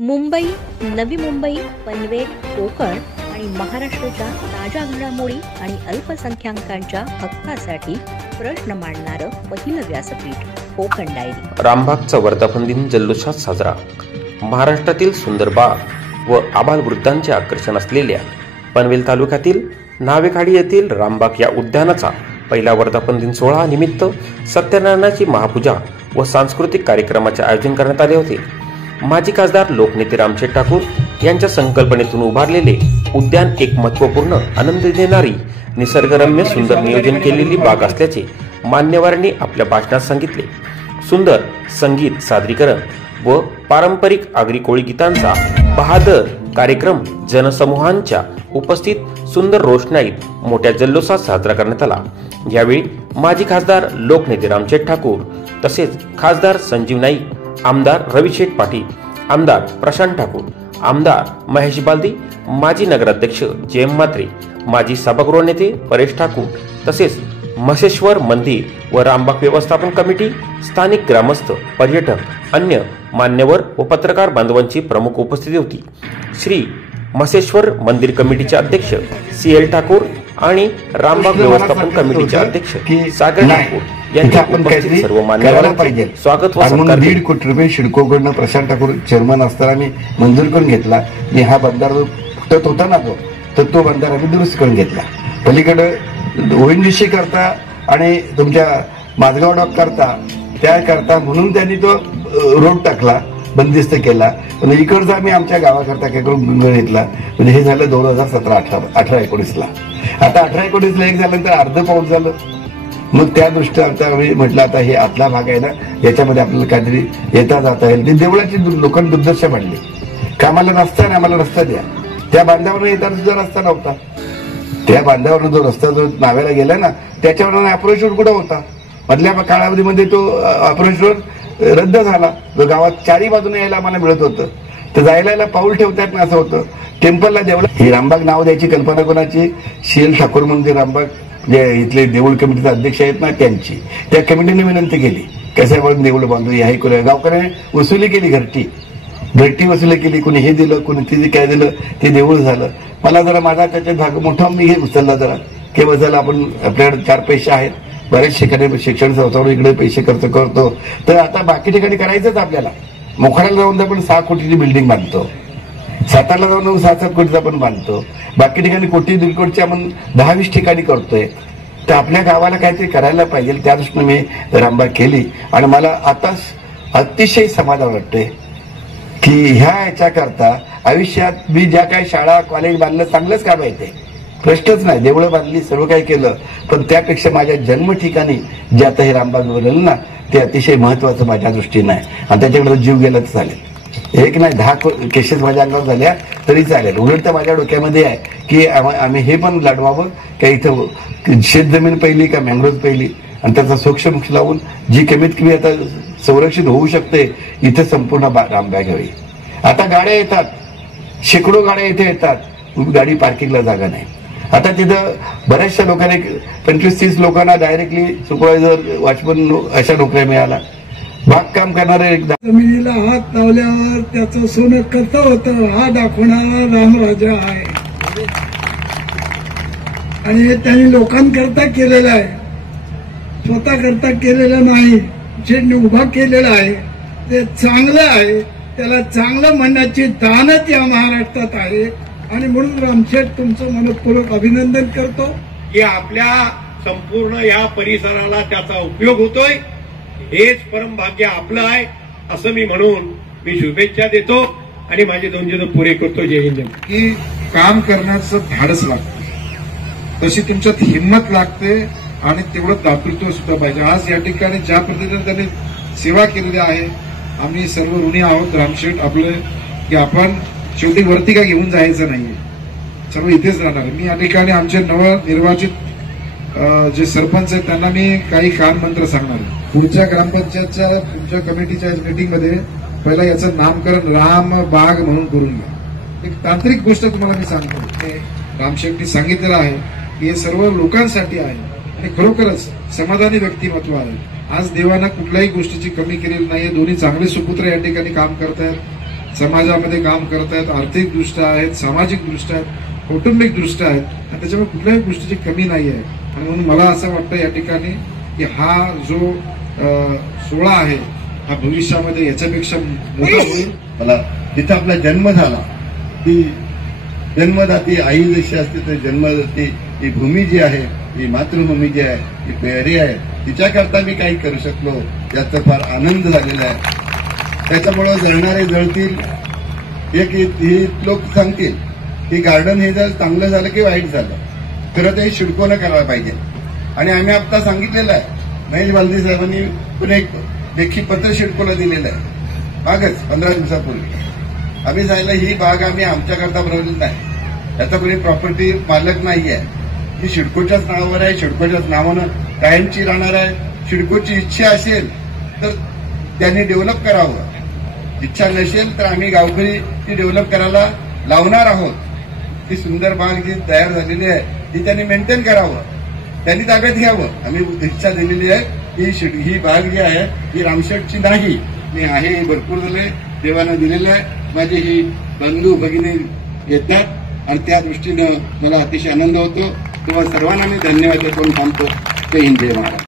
मुंबई, नवी मुंबई, पनवेल, कोकण आणि महाराष्ट्राच्या ताज्या घडामोडी आणि अल्पसंख्याकांच्या हक्कासाठी प्रश्न मांडणारं पहिलं व्यासपीठ कोकण डायरी. रामबागचा वर्धापन दिन जल्लोषात साजरा. महाराष्ट्रातील सुंदर बाग व आबालवृद्धांचे आकर्षण असलेल्या पनवेल तालुक्यातील नावेखाडी येथील रामबाग या उद्यानाचा पहिला वर्धापन दिन सोहळा निमित्त सत्यनारायणाची महापूजा व सांस्कृतिक कार्यक्रमाचे आयोजन करण्यात आले होते. माजी खासदार लोकनेते रामशेठ ठाकूर यांच्या संकल्पनेतून उभारलेले उद्यान एक महत्त्वपूर्ण आनंद देणारी निसर्गरम्य सुंदर नियोजन केलेली बाग असल्याचे मान्यवरांनी आपल्या भाषणात सांगितले. सुंदर संगीत सादरीकरण व पारंपरिक आगरी कोळी गीतांचा बहादर कार्यक्रम जनसमूहांच्या उपस्थित सुंदर रोषणाईत मोठ्या जल्लोषात साजरा करण्यात आला. यावेळी माजी खासदार लोकनेते रामशेठ ठाकूर तसेच खासदार संजीव नाईक, आमदार रविशेठ पाटील, आमदार प्रशांत ठाकूर, आमदार महेश बालदी, माजी नगराध्यक्ष जयम म्हात्रे, माजी सभागृह नेते परेश ठाकूर तसेच म्हसेश्वर मंदिर व रामबाग व्यवस्थापन कमिटी, स्थानिक ग्रामस्थ, पर्यटक, अन्य मान्यवर व पत्रकार बांधवांची प्रमुख उपस्थिती होती. श्री म्हसेश्वर मंदिर कमिटीचे अध्यक्ष CL ठाकूर आणि रामबाग व्यवस्थापन कमिटीचे अध्यक्ष सागर ठाकूर यांच्या उपस्थित सर्व मान्यवरांचे स्वागत व सत्कार. 1.5 कोटी रुपये शिडकोकडनं प्रशांत ठाकूर चेअरमन असताना मी मंजूर करून घेतला. मी हा बंधारा फक्त होता ना तो बंधारा मी दुरुस्त करून घेतला. पलीकडे ONGC करता आणि तुमच्या माझगाव डॉक करता म्हणून त्यांनी तो रोड टाकला, बंदिस्त केला. पण इकडचा आम्ही आमच्या गावाकरता काय करून घेतला. म्हणजे हे झालं 2017-18-19ला. आता 18-19ला एक झाल्यानंतर अर्ध पाऊस झालं. मग त्या दृष्टीने आता आम्ही म्हटलं आता हे आतला भाग आहे ना, याच्यामध्ये आपल्याला काहीतरी येता जाता येईल. ती देवळाची लोकांनी दुर्दशा मांडली का आम्हाला रस्ता नाही, आम्हाला रस्ता द्या. त्या बांधावरनं येताना सुद्धा रस्ता नव्हता. त्या बांधावरनं जो रस्ता जो नाव्याला गेला ना, त्याच्यावर अप्रोच रोड कुठं होता. मधल्या काळावधीमध्ये तो अप्रोच रोड रद्द झाला. जो गावात चारी बाजूने यायला आम्हाला मिळत होतं, तर जायला पाऊल ठेवतात ना असं होतं. टेम्पलला देवळा ही रामबाग नाव द्यायची कल्पना कोणाची? CL ठाकूर म्हणजे रामबाग जे इथले देऊळ कमिटीचे अध्यक्ष आहेत ना त्यांची. त्या कमिटीने विनंती केली कशावरून देऊळ बांधू, हे करूया. गावकऱ्याने वसुली केली, घरटी वसुली केली. कोणी हे दिलं, कोणी ते काय दिलं, ते देऊळ झालं. मला जरा माझा त्याच्यात भाग मोठा मी हे उचलला जरा की बसायला आपण आपल्याकडे 4 पैसे आहेत. बऱ्याच ठिकाणी शिक्षण संस्थांवर इकडे पैसे खर्च करतो, तर आता बाकी ठिकाणी करायचंच आपल्याला. मोखाड्याला जाऊन आपण 6 कोटीची बिल्डिंग बांधतो, सातारला जाऊन 7-7 कोटीचा आपण बांधतो, बाकी ठिकाणी कोटी 1.5 कोटीची आपण 10-20 ठिकाणी करतोय. तर आपल्या गावाला काहीतरी करायला पाहिजे. त्या दृष्टीने मी रामबाग केली. आणि मला आता अतिशय समाधान वाटतंय की ह्याच्याकरता आयुष्यात मी ज्या काही शाळा कॉलेज बांधलं चांगलंच काम आहे, ते प्रश्नच नाही. देवळं बांधली, सर्व काही केलं, पण त्यापेक्षा माझ्या जन्म ठिकाणी जे आता हे रामबाग बनलं ना, ते अतिशय महत्वाचं माझ्या दृष्टीनं आहे. आणि त्याच्याकडे जीव गेला तर चालेल. 1 नाही 10 केसेस माझ्या अंगावर झाल्या तरी चालेल. उलट तर माझ्या डोक्यामध्ये आहे की आम्ही हे पण लढवावं का इथं शेतजमीन पहिली का मँग्रोव्ह पहिली, आणि त्याचा सूक्ष्म लावून जी कमीत कमी आता संरक्षित होऊ शकते इथे संपूर्ण रामबाग हवी. आता गाड्या येतात, शेकडो गाड्या इथे येतात, गाडी पार्किंगला जागा नाही. आता तिथं बऱ्याचशा लोकांना 25-30 लोकांना डायरेक्टली सुपरवायझर, वॉचमन अशा नोकऱ्या मिळाल्या. बागकाम करणारे एकदा जमिनीला हात लावल्यावर त्याचं सोनं कसं होतं हा दाखवणारा रामराजा आहे. आणि हे त्यांनी लोकांकरता केलेलं आहे, स्वतः करता केलेलं नाही. जे उभा केलेलं आहे ते चांगलं आहे, त्याला चांगलं म्हणण्याची दानत या महाराष्ट्रात आहे. आणि म्हणून रामशेठ तुमचं मनपूर्वक अभिनंदन करतो की आपल्या संपूर्ण या परिसराला त्याचा उपयोग होतोय. हेच परम भाग्य आपलं आहे असं मी म्हणून मी शुभेच्छा देतो आणि माझे 2 शब्द पुरे करतो. जय हिंद. की काम करण्याचं धाडस लागतं, तशी तुमच्यात हिंमत लागते आणि तेवढं दातृत्व सुद्धा पाहिजे. आज या ठिकाणी ज्या पद्धतीने त्यांनी सेवा केलेली आहे, आम्ही सर्व ऋणी आहोत रामशेठ आपले, की आपण शेवटी वरती काय घेऊन जायचं नाहीये, सर्व इथेच राहणार. मी या ठिकाणी आमचे नवनिर्वाचित जे सरपंच आहेत त्यांना मी काही कान मंत्र सांगणार. पुढच्या ग्रामपंचायतच्या तुमच्या कमिटीच्या मीटिंगमध्ये पहिला याचं नामकरण रामबाग म्हणून करून घ्या. एक तांत्रिक गोष्ट तुम्हाला मी सांगतो, रामशेठनी सांगितलेलं आहे की हे सर्व लोकांसाठी आहे आणि खरोखरच समाधानी व्यक्तिमत्व आहे. आज देवानं कुठल्याही गोष्टीची कमी केलेली नाहीये. दोन्ही चांगले सुपुत्र या ठिकाणी काम करतायत. समाजामध्ये काम करत आहेत, आर्थिक दृष्ट्या आहेत, सामाजिक दृष्ट्या आहेत, कौटुंबिक दृष्ट्या आहेत आणि त्याच्यामुळे कुठल्याही गोष्टीची कमी नाही आहे. आणि म्हणून मला असं वाटतं या ठिकाणी की हा जो सोहळा आहे हा भविष्यामध्ये याच्यापेक्षा मोठा होईल. मला जिथं आपला जन्म झाला ती जन्मदाती आई जशी असते तर जन्मदाती ही भूमी जी आहे, ही मातृभूमी जी आहे, ही प्यारी आहे, तिच्याकरता मी काही करू शकलो याचा फार आनंद झालेला आहे. त्याच्यामुळं जळणारे जळतील. एक ही लोक सांगतील की गार्डन हे जर चांगलं झालं की वाईट झालं, खरं ते शिडकोनं करायला पाहिजे. आणि आम्ही आता सांगितलेलं आहे, महेश बालदी साहेबांनी पण एक लेखी पत्र शिडकोला दिलेलं आहे मागच 15 दिवसापूर्वी. आम्ही सांगितलं ही बाग आम्ही आमच्याकरता बनवली नाही, त्याचा कोणी प्रॉपर्टी मालक नाही आहे, ही शिडकोच्याच नावावर आहे, शिडकोच्याच नावानं कायमची राहणार आहे. शिडकोची इच्छा असेल तर त्यांनी डेव्हलप करावं, इच्छा नसेल तर आम्ही गावकरी ती डेव्हलप करायला लावणार आहोत. ती सुंदर बाग जी तयार झालेली आहे ती त्यांनी मेंटेन करावं, त्यांनी ताब्यात घ्यावं. आम्ही इच्छा दिलेली आहे की ही बाग जी आहे ही रामशेठची नाही, मी आहे ही भरपूर झाले देवानं दिलेलं आहे. माझे ही बंधू भगिनी येतात आणि त्या दृष्टीनं मला अतिशय आनंद होतो. तेव्हा सर्वांना मी धन्यवाद देऊन थांबतो. जय हिंद, जय महाराष्ट्र.